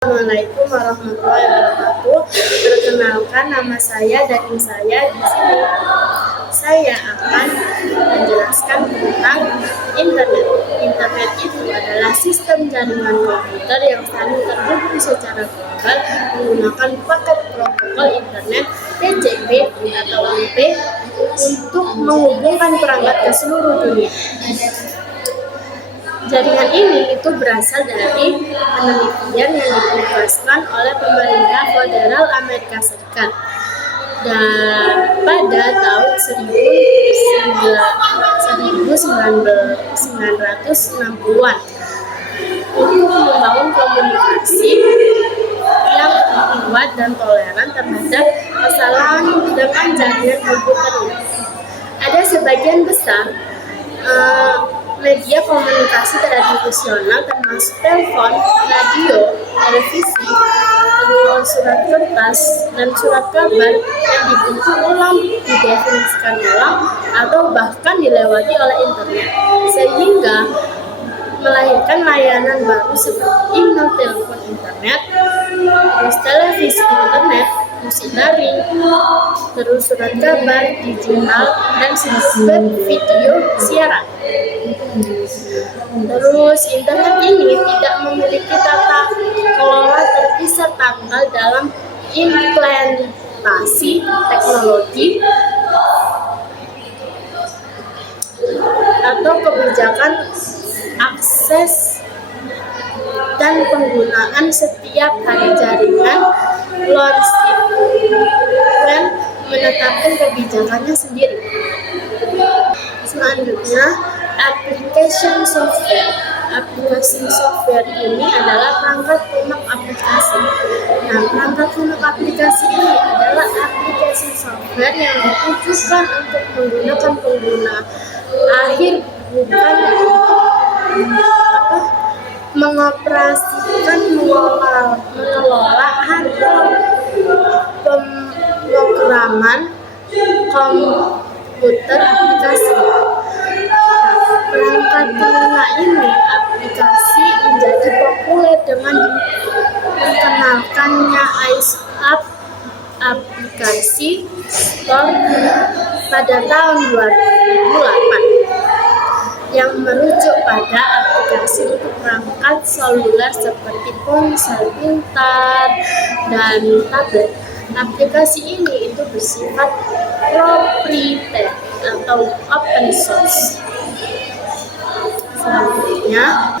Assalamualaikum warahmatullahi wabarakatuh. Perkenalkan, nama saya dan saya di sini. Saya akan menjelaskan tentang internet. Internet itu adalah sistem jaringan komputer yang saling terhubung secara global menggunakan paket protokol internet (TCP) atau IP untuk menghubungkan perangkat ke seluruh dunia. Jaringan ini berasal dari penelitian yang ditugaskan oleh pemerintah federal Amerika Serikat pada tahun 1960-an untuk membangun komunikasi yang kuat dan toleran terhadap kesalahan dengan jaringan komputer ini. Ada sebagian besar media komunikasi tradisional termasuk telepon, radio, televisi, surat kertas, dan surat kabar yang dibentuk ulang, didefinisikan ulang, atau bahkan dilewati oleh internet, sehingga melahirkan layanan baru seperti email, telepon internet, terus televisi internet, musik daring, terus surat kabar digital, dan web video siaran. Terus internet ini tidak memiliki tata kelola terpisah tanggal dalam implementasi teknologi atau kebijakan akses dan penggunaan setiap hari. Jaringan konstituen menetapkan kebijakannya sendiri. Selanjutnya, application software. Aplikasi software ini adalah perangkat lunak aplikasi. Nah, perangkat lunak aplikasi ini adalah aplikasi software yang ditujukan untuk menggunakan pengguna akhir, bukan mengoperasikan, mengelola atau pemrograman komputer aplikasi. Perangkat lunak ini aplikasi menjadi populer dengan dikenalkannya IceUp aplikasi Store pada tahun 2008 yang merujuk pada aplikasi untuk perangkat seluler seperti ponsel pintar dan tablet. Aplikasi ini bersifat proprietary atau open source. Selanjutnya,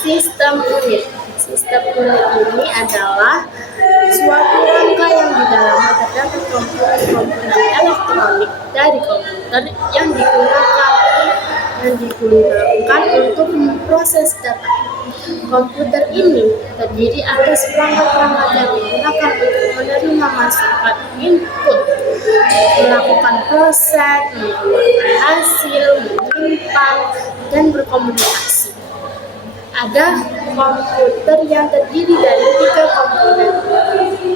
sistem unit. Sistem unit ini adalah suatu rangka yang di dalamnya terdapat komponen-komponen elektronik dari komputer yang digunakan untuk memproses data. Komputer ini terdiri atas perangkat-perangkat yang digunakan untuk menerima masukan input, melakukan proses, mengeluarkan hasil, menyimpan, dan berkomunikasi. Ada komputer yang terdiri dari 3 komponen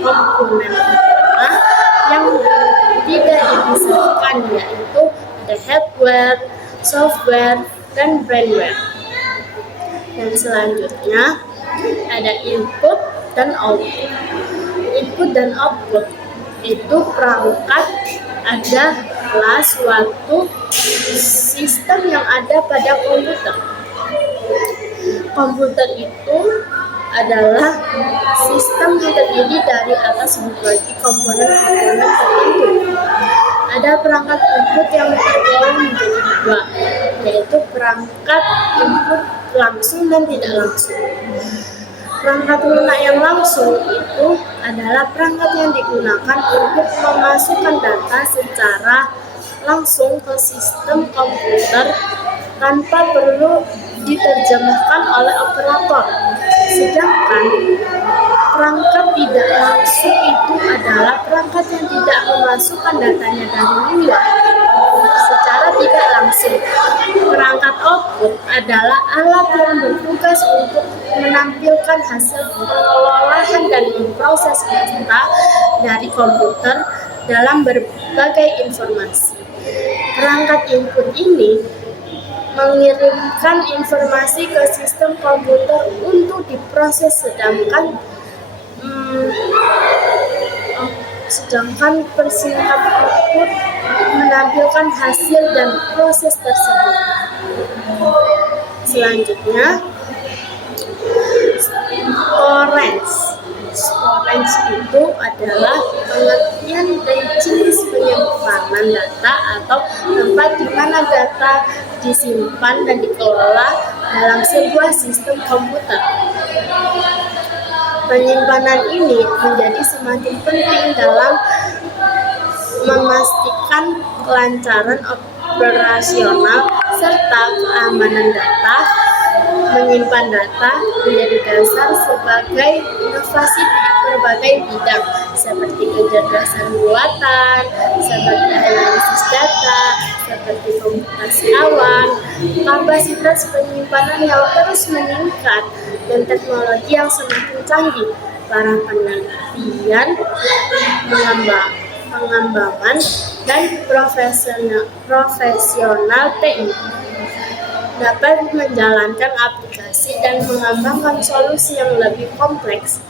utama yang tidak dipisahkan, yaitu ada hardware, software, dan firmware. Dan selanjutnya ada input dan output. Input dan output itu perangkat adalah suatu sistem yang ada pada komputer. Komputer itu adalah sistem yang terdiri dari atas berbagai komponen-komponen tertentu. Ada perangkat input yang tergolong menjadi 2, yaitu perangkat input langsung dan tidak langsung. Perangkat lunak yang langsung itu adalah perangkat yang digunakan untuk memasukkan data secara langsung ke sistem komputer tanpa perlu diterjemahkan oleh operator. Sedangkan perangkat tidak langsung itu adalah perangkat yang tidak memasukkan datanya dari luar secara tidak langsung. Perangkat output adalah alat yang bertugas untuk menampilkan hasil pengolahan dan memproses data dari komputer dalam berbagai informasi. Perangkat input ini mengirimkan informasi ke sistem komputer untuk diproses, sedangkan persingkat output menampilkan hasil dan proses tersebut. Selanjutnya, storage itu adalah pengertian dan jenis penyimpanan data atau tempat di mana data disimpan dan dikelola dalam sebuah sistem komputer. Penyimpanan ini menjadi semakin penting dalam memastikan kelancaran operasional serta keamanan data. Menyimpan data menjadi dasar sebagai inovasi di berbagai bidang seperti kecerdasan buatan, seperti analisis data, seperti komputasi awan, kapasitas penyimpanan yang terus meningkat, dan teknologi yang semakin canggih. Para penelitian, pengembangan, dan profesional TI dapat menjalankan aplikasi dan mengembangkan solusi yang lebih kompleks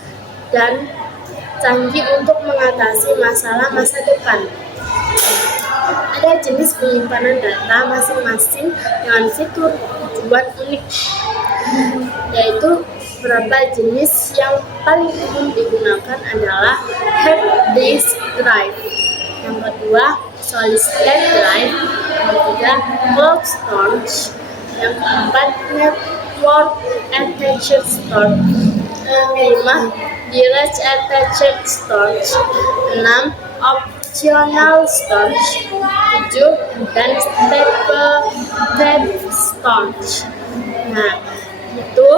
dan canggih untuk mengatasi masalah masa depan. Ada jenis penyimpanan data masing-masing dengan fitur tujuan unik, yaitu beberapa jenis yang paling umum digunakan adalah hard disk drive, yang kedua solid state drive, yang ketiga cloud storage, yang keempat network attached storage, yang kelima direct attached storage, 6 optional storage, 7 dan stable storage. Nah, itu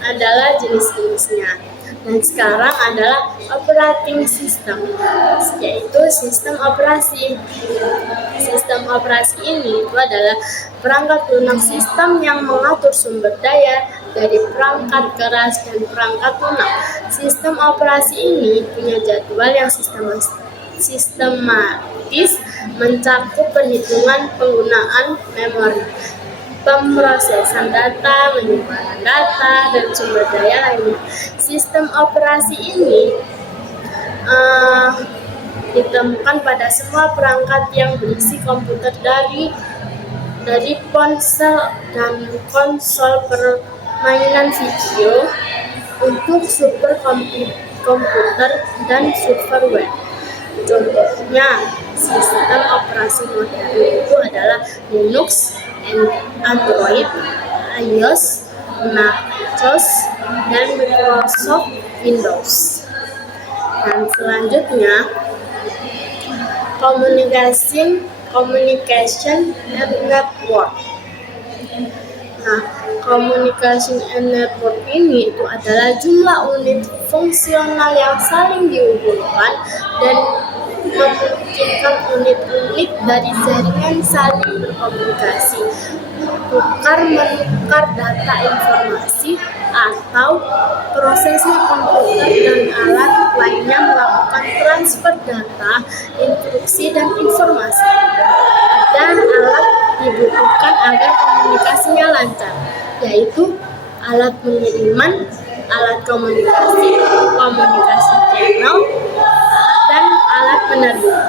adalah jenis-jenisnya. Dan sekarang adalah operating system, yaitu sistem operasi. Sistem operasi ini itu adalah perangkat lunak sistem yang mengatur sumber daya dari perangkat keras dan perangkat lunak. Sistem operasi ini punya jadwal yang sistematis, mencakup perhitungan penggunaan memori, pemrosesan data, penyimpanan data, dan sumber daya lainnya. Sistem operasi ini ditemukan pada semua perangkat yang berisi komputer, dari ponsel dan konsol permainan video untuk superkomputer dan server web. Contohnya, sistem operasi modern itu adalah Linux, Android, iOS, MacOS, dan Microsoft Windows. Dan selanjutnya, communication and network. Nah, communication and network ini itu adalah jumlah unit fungsional yang saling dihubungkan dan memungkinkan unit-unit dari jaringan saling berkomunikasi, tukar-menukar data informasi, atau prosesnya komputer dan alat lainnya melakukan transfer data, instruksi, dan informasi. Ada alat dibutuhkan agar komunikasinya lancar, yaitu alat pengiriman, alat komunikasi channel, dan alat penerbit.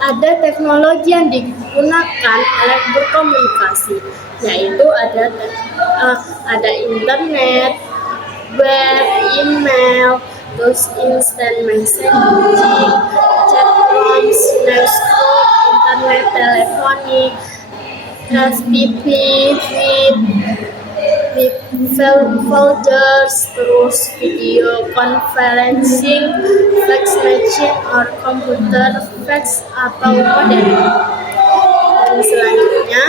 Ada teknologi yang digunakan alat berkomunikasi, yaitu ada internet, web, email, terus instant messaging, chat rooms, network, internet teleponi, FTP, folders, terus video conferencing, fax machine, or computer fax atau modem. Dan selanjutnya,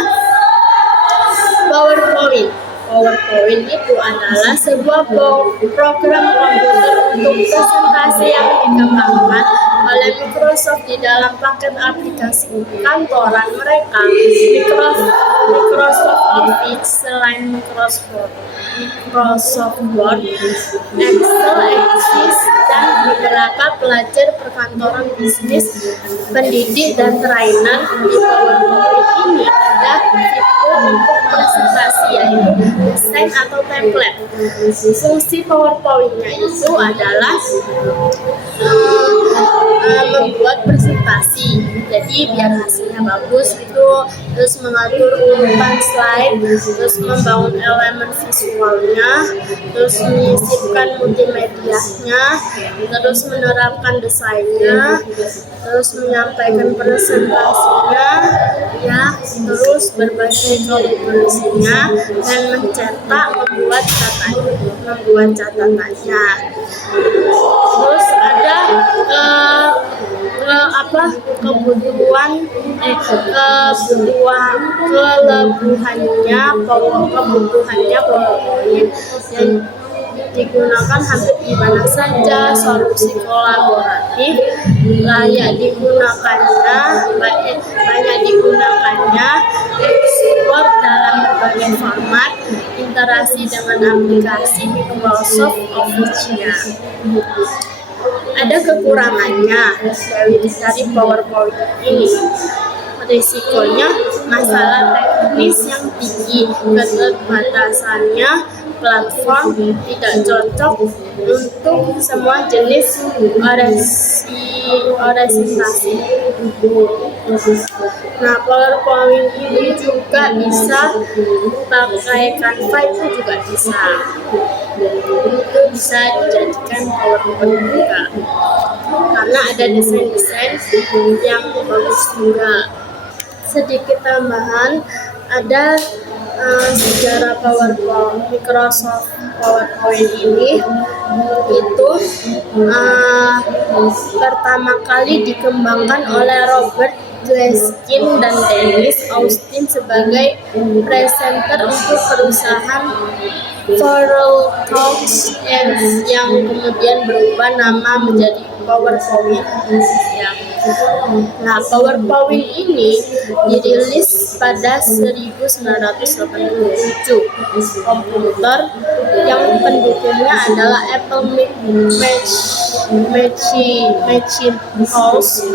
PowerPoint itu adalah sebuah program komputer untuk presentasi yang dikembangkan oleh Microsoft di dalam paket aplikasi kantoran mereka. Microsoft Office, selain Microsoft Word, Excel eksis, dan beberapa pelajar perkantoran, bisnis, pendidik, dan trainer. Di PowerPoint ini ada fitur untuk presentasi, yaitu desain atau template. Fungsi PowerPoint-nya itu adalah membuat presentasi, jadi biar hasilnya bagus itu, terus mengatur urutan slide, terus membangun elemen visualnya, terus menyisipkan multimedianya, terus menerapkan desainnya, terus menyampaikan presentasinya, ya, terus berbagi kolaborasinya, dan mencetak, membuat catatannya. Terus ada kebutuhannya PowerPoint yang digunakan hampir di mana saja, solusi kolaboratif, banyak digunakannya, ekspor dalam berbagai format, interaksi dengan aplikasi Microsoft Office-nya. Ada kekurangannya dari PowerPoint ini. Risikonya masalah teknis yang tinggi, keterbatasannya platform tidak cocok untuk semua jenis presentasi. Nah, PowerPoint ini juga bisa pakai Canva, itu juga bisa. Itu bisa dijadikan PowerPoint juga, karena ada desain-desain yang bagus juga. Sedikit tambahan, ada sejarah Microsoft PowerPoint ini itu pertama kali dikembangkan oleh Robert Glaskin dan Dennis Austin sebagai presenter untuk perusahaan Talks yang kemudian berubah nama menjadi PowerPoint. Nah, PowerPoint ini dirilis pada 1987. Komputer yang pendukungnya adalah Apple Macintosh,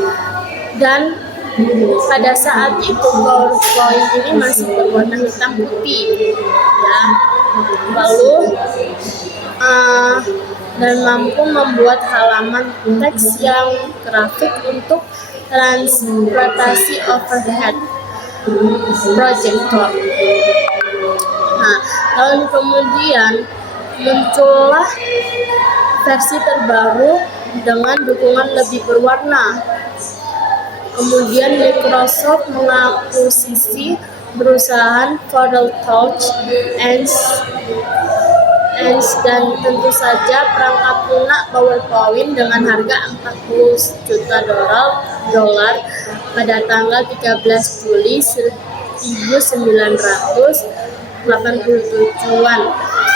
dan pada saat itu PowerPoint ini masih berwarna hitam putih, ya. Lalu dan mampu membuat halaman teks yang grafik untuk transportasi overhead projector. Nah, tahun kemudian muncullah versi terbaru dengan dukungan lebih berwarna. Kemudian Microsoft mengakuisisi perusahaan Touch dan tentu saja perangkat lunak PowerPoint dengan harga $40 juta pada tanggal 13 Juli 1987-an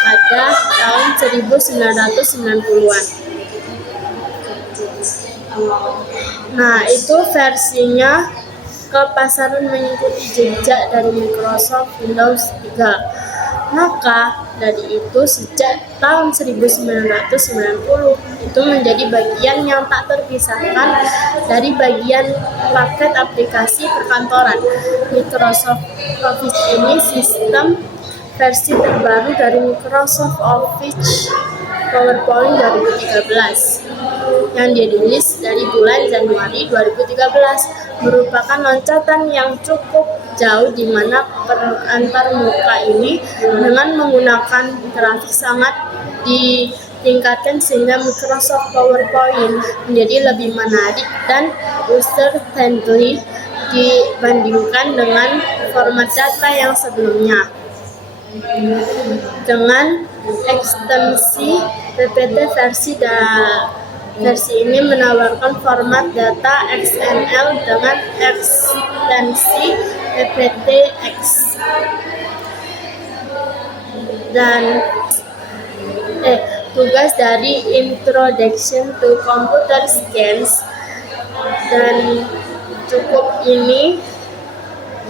pada tahun 1990-an. Nah, itu versinya ke pasaran mengikuti jejak dari Microsoft Windows 3. Maka dari itu sejak tahun 1990 itu menjadi bagian yang tak terpisahkan dari bagian paket aplikasi perkantoran. Microsoft Office ini sistem versi terbaru dari Microsoft Office PowerPoint 2013 yang dirilis dari bulan Januari 2013 merupakan loncatan yang cukup jauh di mana antar muka ini dengan menggunakan grafik sangat ditingkatkan sehingga Microsoft PowerPoint menjadi lebih menarik dan user friendly dibandingkan dengan format data yang sebelumnya. Dengan ekstensi PPT versi ini menawarkan format data XML dengan ekstensi PPTX dan tugas dari Introduction to Computer Science. Dan cukup ini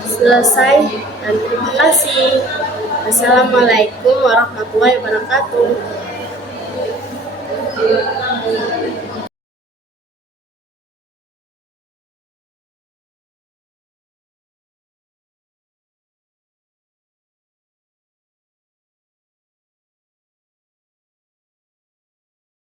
selesai dan terima kasih. Assalamualaikum warahmatullahi wabarakatuh.